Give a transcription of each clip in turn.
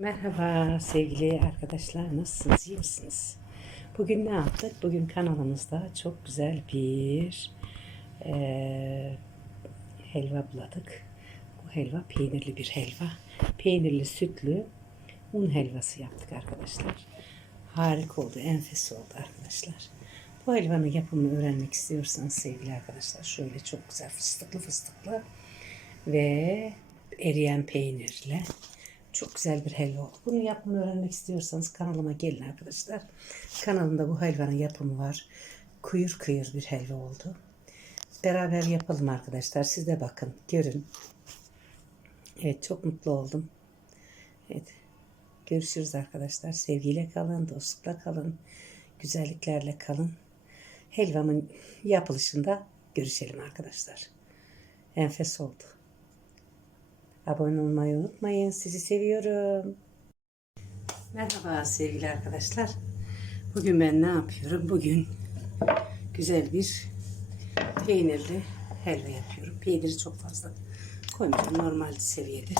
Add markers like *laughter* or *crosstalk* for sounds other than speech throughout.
Merhaba sevgili arkadaşlar nasılsınız iyi misiniz? Bugün ne yaptık? Bugün kanalımızda çok güzel bir eee, helva buladık. Bu helva peynirli bir helva. Peynirli sütlü un helvası yaptık arkadaşlar. Harika oldu, enfes oldu arkadaşlar. Bu helvanın yapımını öğrenmek istiyorsanız sevgili arkadaşlar şöyle çok güzel fıstıklı fıstıklı ve eriyen peynirle çok güzel bir helva oldu. Bunu yapımını öğrenmek istiyorsanız kanalıma gelin arkadaşlar. Kanalımda bu helvanın yapımı var. Kıyır kıyır bir helva oldu. Beraber yapalım arkadaşlar. Siz de bakın, görün. Evet, çok mutlu oldum. Evet. Görüşürüz arkadaşlar. Sevgiyle kalın, dostlukla kalın, güzelliklerle kalın. Helvamın yapılışında görüşelim arkadaşlar. Enfes oldu. Abone olmayı unutmayın. Sizi seviyorum. Merhaba sevgili arkadaşlar. Bugün ben ne yapıyorum? Bugün güzel bir peynirli helva yapıyorum. Peyniri çok fazla koymuyorum. Normal seviyede.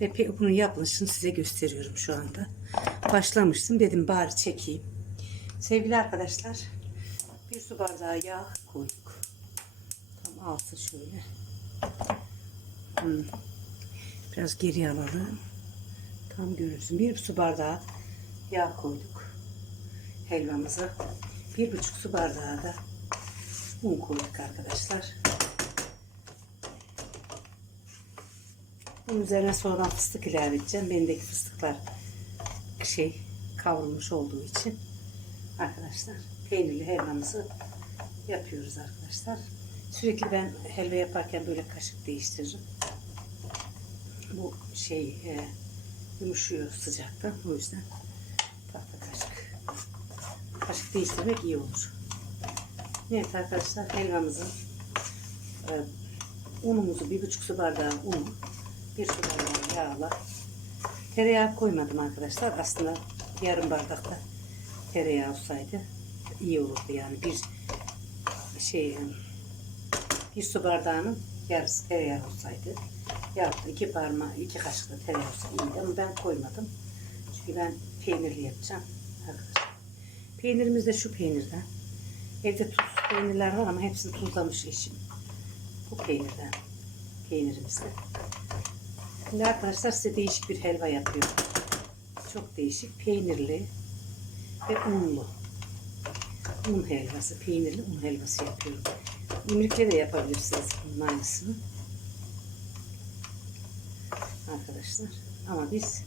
Ve bunun yapılışını size gösteriyorum şu anda. Başlamıştım. Dedim bari çekeyim. Sevgili arkadaşlar bir su bardağı yağ koyduk. Tam altı şöyle. Hmm. Biraz geri alalım. Tam görürsün. Bir su bardağı yağ koyduk. Helvamıza. Bir buçuk su bardağı da un koyduk arkadaşlar. Bunun üzerine sonra fıstık ilave edeceğim. Bendeki fıstıklar şey kavrulmuş olduğu için arkadaşlar peynirli helvamızı yapıyoruz arkadaşlar. Sürekli ben helva yaparken böyle kaşık değiştiririm bu şey e, yumuşuyor sıcakta. O yüzden tahta kaşık. Kaşık değiştirmek iyi olur. Evet arkadaşlar helvamızın e, unumuzu bir buçuk su bardağı unu bir su bardağı yağla tereyağı koymadım arkadaşlar. Aslında yarım bardakta tereyağı olsaydı iyi olurdu yani bir şey bir su bardağının yarısı tereyağı olsaydı yaptı. iki parmağı, iki kaşık da tereyağı olsa iyiydi ama ben koymadım. Çünkü ben peynirli yapacağım arkadaşlar. Peynirimiz de şu peynirden. Evde tuz peynirler var ama hepsini tuzlamış eşim. Bu peynirden. Peynirimizde. Şimdi arkadaşlar size değişik bir helva yapıyorum. Çok değişik. Peynirli ve unlu. Un helvası. Peynirli un helvası yapıyorum. İmrikle de yapabilirsiniz bunun aynısını arkadaşlar. Ama biz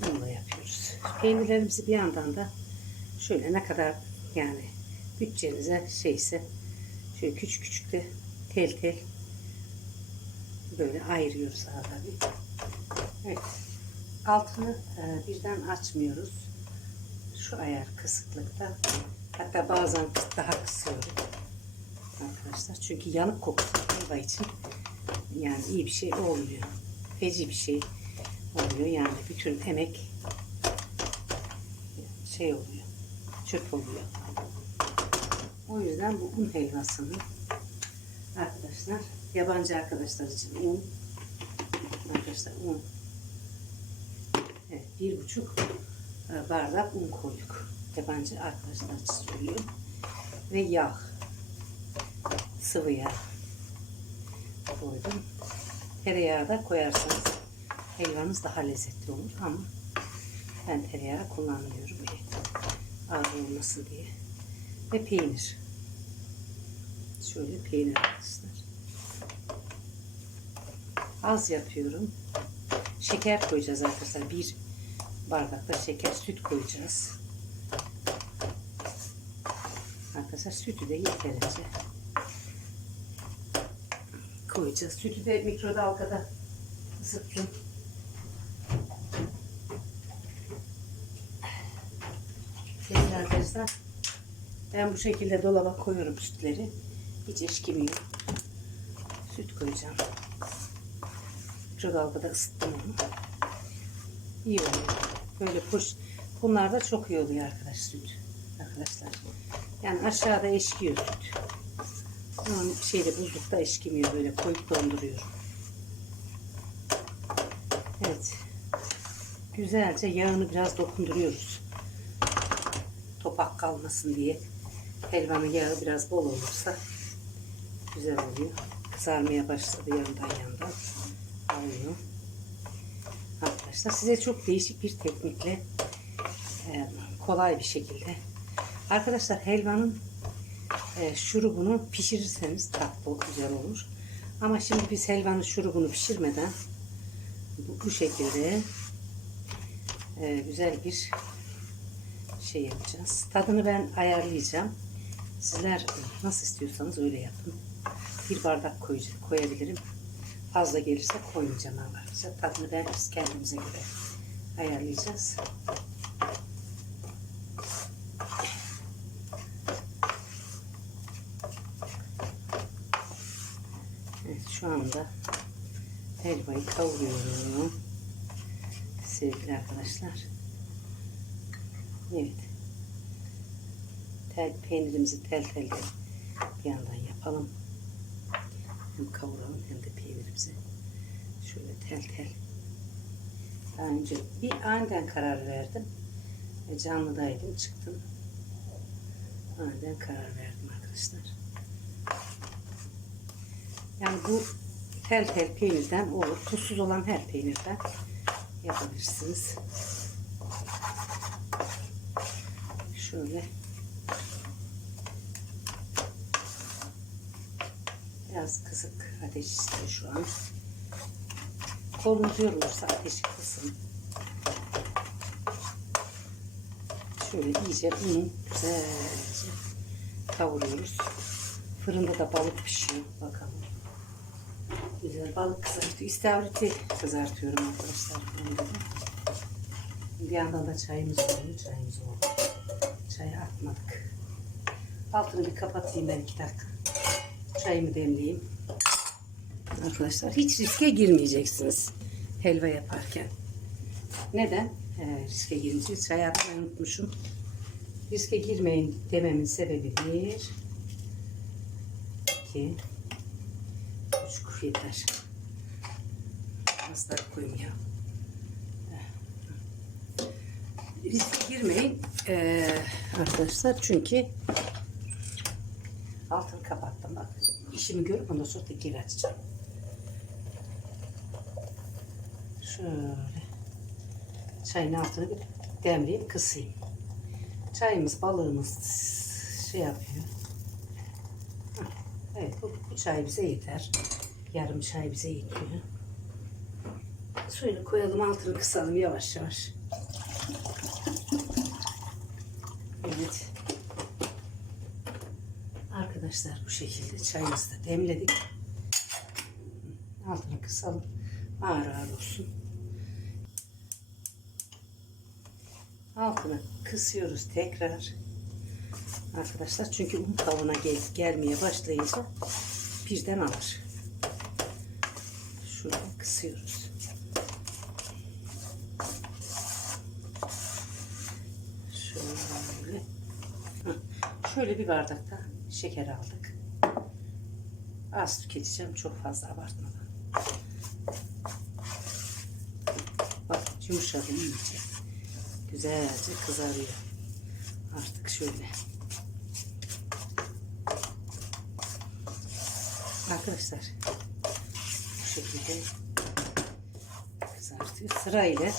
bununla yapıyoruz. Peynirlerimizi bir yandan da şöyle ne kadar yani bütçenize şeyse şöyle küçük küçük de tel tel böyle ayırıyoruz arada bir. Evet. Altını e, birden açmıyoruz. Şu ayar kısıklıkta. Hatta bazen daha kısıyorum. Arkadaşlar. Çünkü yanık kokusu helva için yani iyi bir şey olmuyor feci bir şey oluyor. Yani bütün emek şey oluyor. Çöp oluyor. O yüzden bu un helvasını arkadaşlar yabancı arkadaşlar için un arkadaşlar un evet bir buçuk e, bardak un koyduk. Yabancı arkadaşlar için söylüyorum. Ve yağ sıvı yağ koydum. Tereyağı da koyarsanız helvanız daha lezzetli olur ama ben tereyağı kullanmıyorum. Az olmasın diye. Ve peynir. Şöyle peynir arkadaşlar. Az yapıyorum. Şeker koyacağız arkadaşlar. Bir bardakta şeker, süt koyacağız. Arkadaşlar sütü de yeterince koyacağız. Sütü de mikrodalgada ısıttım. Sevgili arkadaşlar ben bu şekilde dolaba koyuyorum sütleri. Hiç eşkimiyor. Süt koyacağım. Mikrodalgada ısıttım onu. İyi oluyor. Böyle puş. Bunlar da çok iyi oluyor arkadaş süt. Arkadaşlar. Yani aşağıda eşkiyor süt. Ama şeyde buzlukta eşkimiyor böyle koyup donduruyorum. Evet. güzelce yağını biraz dokunduruyoruz. Topak kalmasın diye. Helvanın yağı biraz bol olursa güzel oluyor. Kızarmaya başladı yandan yandan. Alıyor. Arkadaşlar size çok değişik bir teknikle e, kolay bir şekilde. Arkadaşlar helvanın e, şurubunu pişirirseniz tatlı güzel olur. Ama şimdi biz helvanın şurubunu pişirmeden bu, bu şekilde e, güzel bir şey yapacağız. Tadını ben ayarlayacağım. Sizler nasıl istiyorsanız öyle yapın. Bir bardak koy, koyabilirim. Fazla gelirse koymayacağım arkadaşlar. Tadını ben biz kendimize göre ayarlayacağız. Evet, şu anda helvayı kavuruyorum. Sevgili arkadaşlar. Evet. Tel, peynirimizi tel tel bir yandan yapalım. Hem kavuralım hem de peynirimizi şöyle tel tel. Daha önce bir aniden karar verdim. E, canlıdaydım çıktım. Aniden karar verdim arkadaşlar. Yani bu tel tel peynirden olur. Tuzsuz olan her peynirden yapabilirsiniz. Şöyle biraz kısık ateş istiyor şu an. Kolunuz yorulursa ateşi kısın. Şöyle iyice unu güzelce kavuruyoruz. Fırında da balık pişiyor. Bakalım. Güzel balık kızartıyor. İstavriti kızartıyorum arkadaşlar. Bir yandan da çayımız oluyor. Çayımız oldu. Çayı atmadık. Altını bir kapatayım ben iki dakika. Çayımı demleyeyim. Arkadaşlar hiç riske girmeyeceksiniz helva yaparken. Neden? Ee, riske girince çay atmayı unutmuşum. Riske girmeyin dememin sebebi bir, iki, yeter. Nasıl da koyayım riske girmeyin ee, arkadaşlar. Çünkü altını kapattım. Bak işimi görüp ondan sonra geri açacağım. Şöyle çayın altını bir demleyip kısayım. Çayımız balığımız şey yapıyor. Evet bu, bu çay bize yeter yarım çay bize yetiyor suyunu koyalım altını kısalım yavaş yavaş Evet. Arkadaşlar bu şekilde çayımızı da demledik. Altını kısalım. Ağır ağır olsun. Altını kısıyoruz tekrar. Arkadaşlar çünkü un kavuna gel gelmeye başlayınca birden alır. Şöyle kısıyoruz. Şöyle. Şöyle bir bardakta şeker aldık. Az tüketeceğim. Çok fazla abartmadan. Bak yumuşadı iyice. Güzelce kızarıyor. Artık şöyle. Arkadaşlar şekilde kızartıyor. Sırayla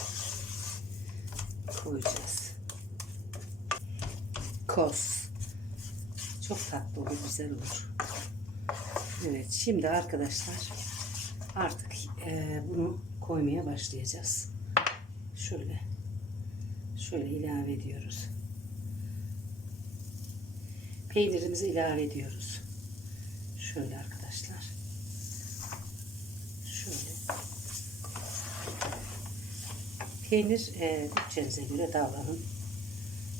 koyacağız. Kos. Çok tatlı olur, güzel olur. Evet, şimdi arkadaşlar artık e, bunu koymaya başlayacağız. Şöyle, şöyle ilave ediyoruz. Peynirimizi ilave ediyoruz. Şöyle arkadaşlar. Şöyle. Peynir e, bütçenize göre davranın.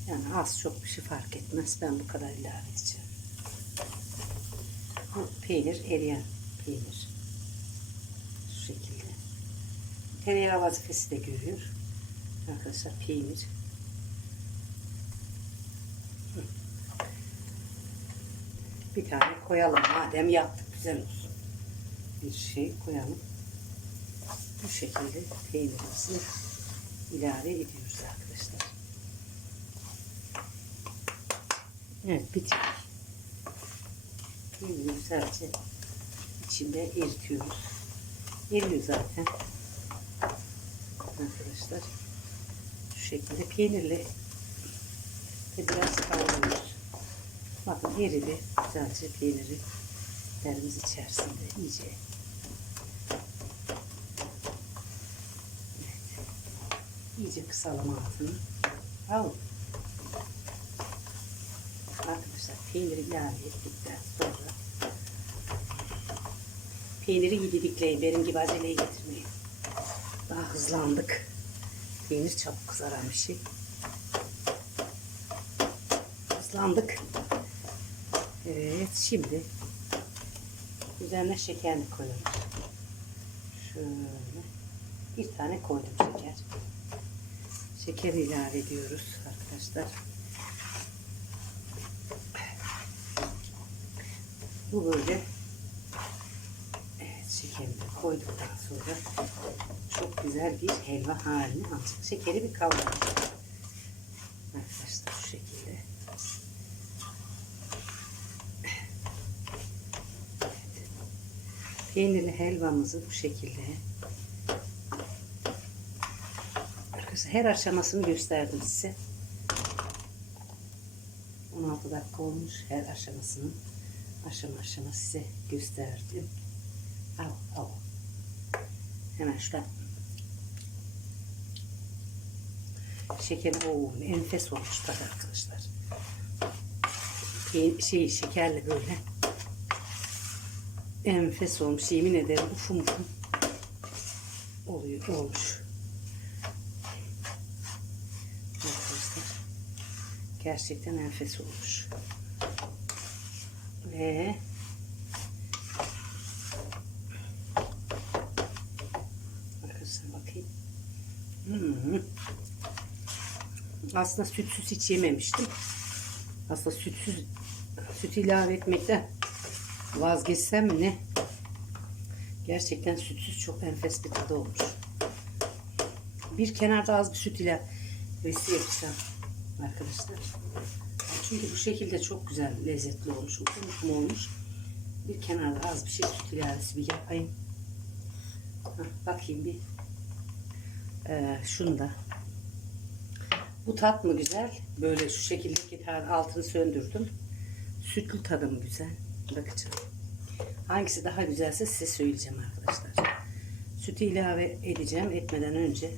Yani az çok bir şey fark etmez. Ben bu kadar ilave edeceğim. Bu peynir eriyen peynir. Şu şekilde. Tereyağı vazifesi de görüyor. Arkadaşlar peynir. Bir tane koyalım. Madem yaptık güzel olsun. Bir şey koyalım. Bu şekilde peynirimizi ilave ediyoruz arkadaşlar. Evet bitti. Peyniri güzelce içinde eritiyoruz. Eriyor zaten. Arkadaşlar. Şu şekilde peynirle ve biraz kavuruyoruz. Bakın eridi. Güzelce peyniri derimiz içerisinde iyice. İyice kısalım altını. Al. Arkadaşlar peyniri ilave ettikten sonra peyniri iyi. Benim gibi aceleye getirmeyin. Daha hızlandık. Peynir çabuk kızaran bir şey. Hızlandık. Evet şimdi üzerine şekerini koyalım. Şöyle bir tane koydum şeker. Şeker ilave ediyoruz arkadaşlar. Bu böyle evet şekerini koyduktan sonra çok güzel bir helva halini alacak. Şekeri bir kavrayalım. Arkadaşlar şu şekilde. Peynirli helvamızı bu şekilde Arkadaşlar her aşamasını gösterdim size. 16 dakika olmuş her aşamasını aşama aşama size gösterdim. Al al. Hemen şuradan. Şeker o enfes olmuş tadı arkadaşlar. Şey şekerle böyle enfes olmuş. Yemin ederim ufum ufum oluyor olmuş. Arkadaşlar gerçekten enfes olmuş. Ve arkadaşlar bakayım. Hmm. Aslında sütsüz hiç yememiştim. Aslında sütsüz süt ilave etmekten vazgeçsem mi ne? Gerçekten sütsüz çok enfes bir tadı olmuş. Bir kenarda az bir süt ile besi yapacağım arkadaşlar. Çünkü bu şekilde çok güzel lezzetli olmuş. Ukum ukum olmuş. Bir kenarda az bir şey süt ilavesi bir yapayım. Hah, bakayım bir. Ee, şunu da. Bu tat mı güzel? Böyle şu şekilde iki tane altını söndürdüm. Sütlü tadı mı güzel? Bakacağım. Hangisi daha güzelse size söyleyeceğim arkadaşlar. Sütü ilave edeceğim. Etmeden önce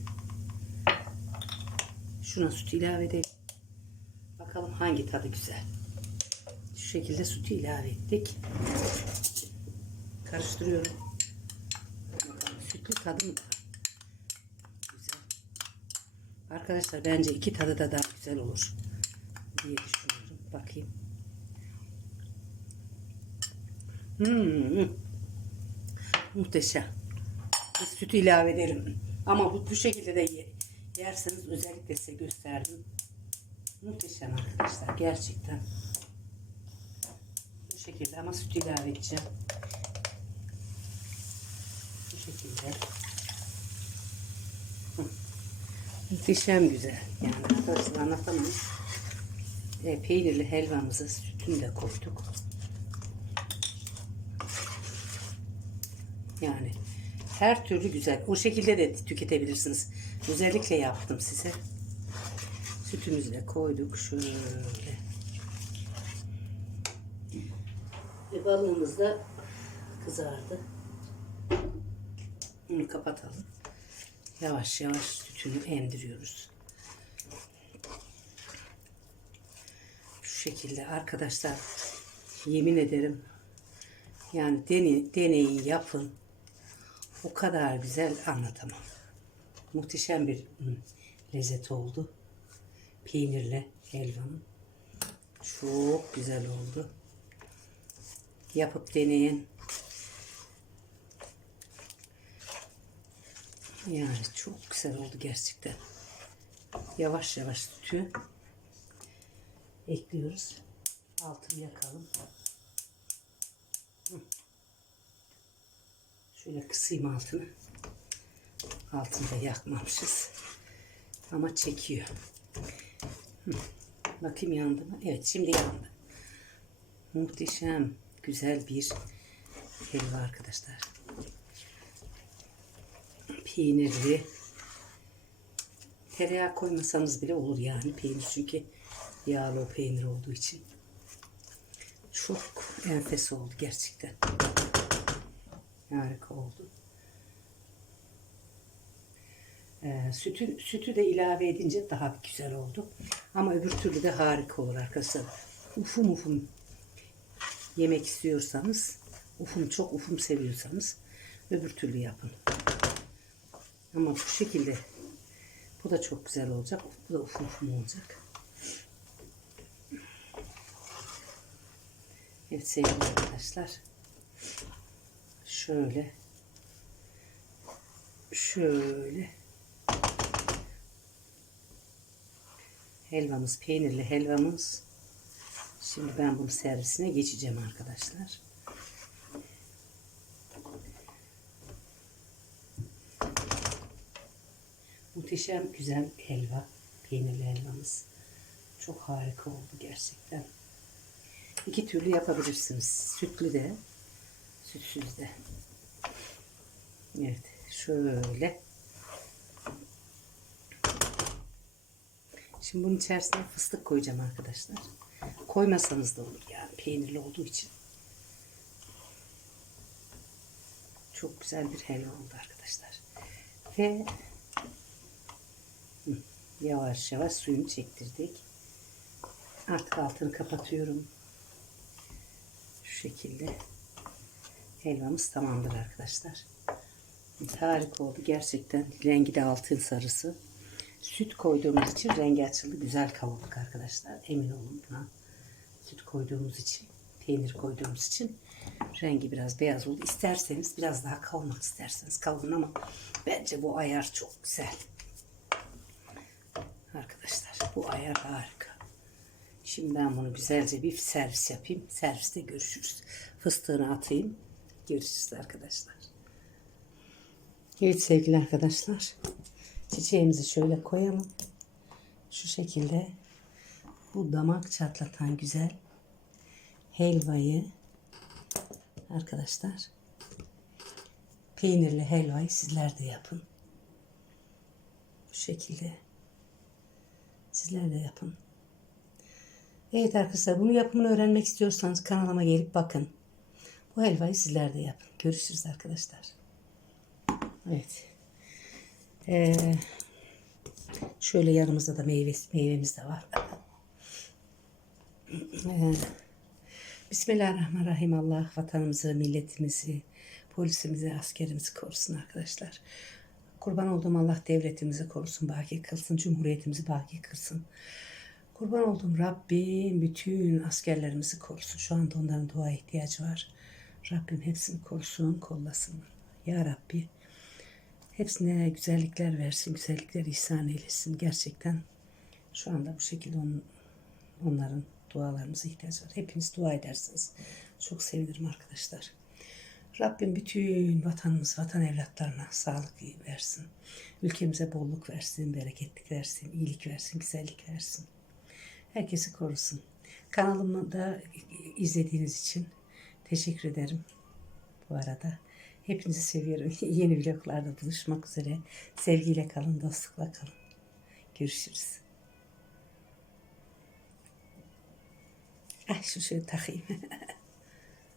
şuna süt ilave edeyim. Bakalım hangi tadı güzel. Şu şekilde sütü ilave ettik. Karıştırıyorum. Bakalım sütlü tadı mı güzel. Arkadaşlar bence iki tadı da daha güzel olur diye düşünüyorum. Bakayım. Hmm. Muhteşem. Biz sütü ilave edelim. Ama bu, bu şekilde de ye- yerseniz özellikle size gösterdim. Muhteşem arkadaşlar. Gerçekten. Bu şekilde ama sütü ilave edeceğim. Bu şekilde. Hı. Muhteşem güzel. Yani arkadaşlar anlatamam. E, peynirli helvamızı sütünü de koyduk. Yani her türlü güzel. O şekilde de tüketebilirsiniz. Özellikle yaptım size. Sütümüzü de koyduk. Şöyle. Ve balığımız da kızardı. Bunu kapatalım. Yavaş yavaş sütünü emdiriyoruz. Şu şekilde arkadaşlar yemin ederim yani dene, deneyi yapın. O kadar güzel anlatamam. Muhteşem bir lezzet oldu. Peynirle helvanın. Çok güzel oldu. Yapıp deneyin. Yani çok güzel oldu gerçekten. Yavaş yavaş sütü ekliyoruz. Altını yakalım. Şöyle kısayım altını. Altını da yakmamışız. Ama çekiyor. Bakayım yandı mı? Evet şimdi yandı. Muhteşem, güzel bir helva arkadaşlar. Peynirli. Tereyağı koymasanız bile olur yani peynir çünkü yağlı o peynir olduğu için. Çok enfes oldu gerçekten. Harika oldu. Ee, sütü, sütü de ilave edince daha güzel oldu. Ama öbür türlü de harika olur arkadaşlar. Ufum ufum yemek istiyorsanız, ufum çok ufum seviyorsanız öbür türlü yapın. Ama bu şekilde bu da çok güzel olacak. Bu da ufum ufum olacak. Evet sevgili arkadaşlar. Şöyle şöyle helvamız peynirli helvamız. Şimdi ben bunu servisine geçeceğim arkadaşlar. Muhteşem güzel helva. Peynirli helvamız. Çok harika oldu gerçekten. İki türlü yapabilirsiniz. Sütlü de, sütsüz de. Evet, şöyle. Şimdi bunun içerisine fıstık koyacağım arkadaşlar. Koymasanız da olur yani peynirli olduğu için. Çok güzel bir helva oldu arkadaşlar. Ve yavaş yavaş suyunu çektirdik. Artık altını kapatıyorum. Şu şekilde helvamız tamamdır arkadaşlar. Harika oldu. Gerçekten rengi de altın sarısı. Süt koyduğumuz için rengi açıldı. Güzel kavurduk arkadaşlar. Emin olun buna. Süt koyduğumuz için, peynir koyduğumuz için rengi biraz beyaz oldu. İsterseniz biraz daha kavurmak isterseniz kavurun ama bence bu ayar çok güzel. Arkadaşlar bu ayar harika. Şimdi ben bunu güzelce bir servis yapayım. Serviste görüşürüz. Fıstığını atayım. Görüşürüz arkadaşlar. Evet sevgili arkadaşlar. Çiçeğimizi şöyle koyalım. Şu şekilde bu damak çatlatan güzel helvayı arkadaşlar peynirli helvayı sizler de yapın. Bu şekilde sizler de yapın. Evet arkadaşlar bunu yapımını öğrenmek istiyorsanız kanalıma gelip bakın. Bu helvayı sizler de yapın. Görüşürüz arkadaşlar. Evet. Ee, şöyle yanımızda da meyve, meyvemiz de var. Ee, Bismillahirrahmanirrahim. Allah vatanımızı, milletimizi, polisimizi, askerimizi korusun arkadaşlar. Kurban olduğum Allah devletimizi korusun, baki kılsın, cumhuriyetimizi baki kılsın. Kurban olduğum Rabbim bütün askerlerimizi korusun. Şu anda onların dua ihtiyacı var. Rabbim hepsini korusun, kollasın. Ya Rabbi hepsine güzellikler versin, güzellikler ihsan eylesin. Gerçekten şu anda bu şekilde on, onların dualarımıza ihtiyaç var. Hepiniz dua edersiniz. Çok sevinirim arkadaşlar. Rabbim bütün vatanımız, vatan evlatlarına sağlık versin. Ülkemize bolluk versin, bereketlik versin, iyilik versin, güzellik versin. Herkesi korusun. Kanalımı da izlediğiniz için teşekkür ederim. Bu arada hepinizi seviyorum. *laughs* Yeni vloglarda buluşmak üzere. Sevgiyle kalın, dostlukla kalın. Görüşürüz. Ah şu şöyle takayım. *laughs*